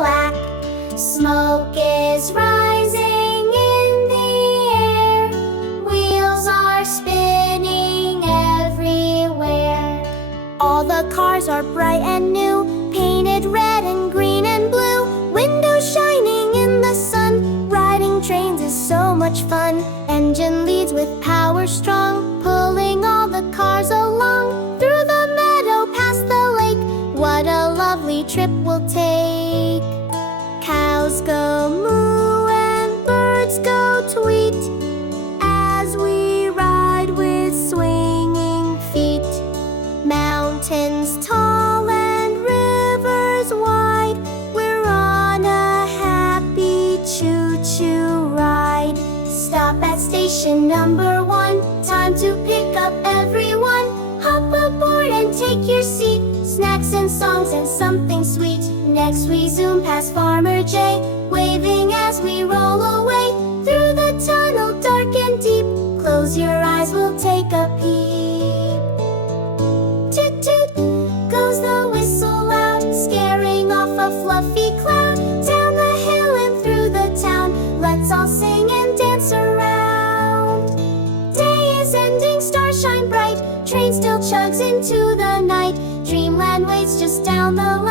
clack. Smoke is rising in the air. Wheels are spinning everywhere. All the cars are bright and new, painted red and green and blue. Windows shining in the sun. Riding trains is so much fun. Engine leads with power strong, pulling all the cars along. Through the meadow past the lake, what a lovely trip we'll take. Cows go moo and birds go tweet as we ride with swinging feet. Mountains tall and rivers wide, we're on a happy choo-choo ride. Stop at station number 1, time to pick up everyone. Hop aboard and take your seat, snacks and songs and something sweet. Next we zoom past Farmer J, waving as we roll away. Through the tunnel dark and deep, close your eyes, we'll take a peep. Toot toot, goes the whistle loud, scaring off a fluffy cloud. Down the hill and through the town, let's all sing and dance around. Day is ending, stars shine bright, train still chugs into the night. Dreamland waits just down the line.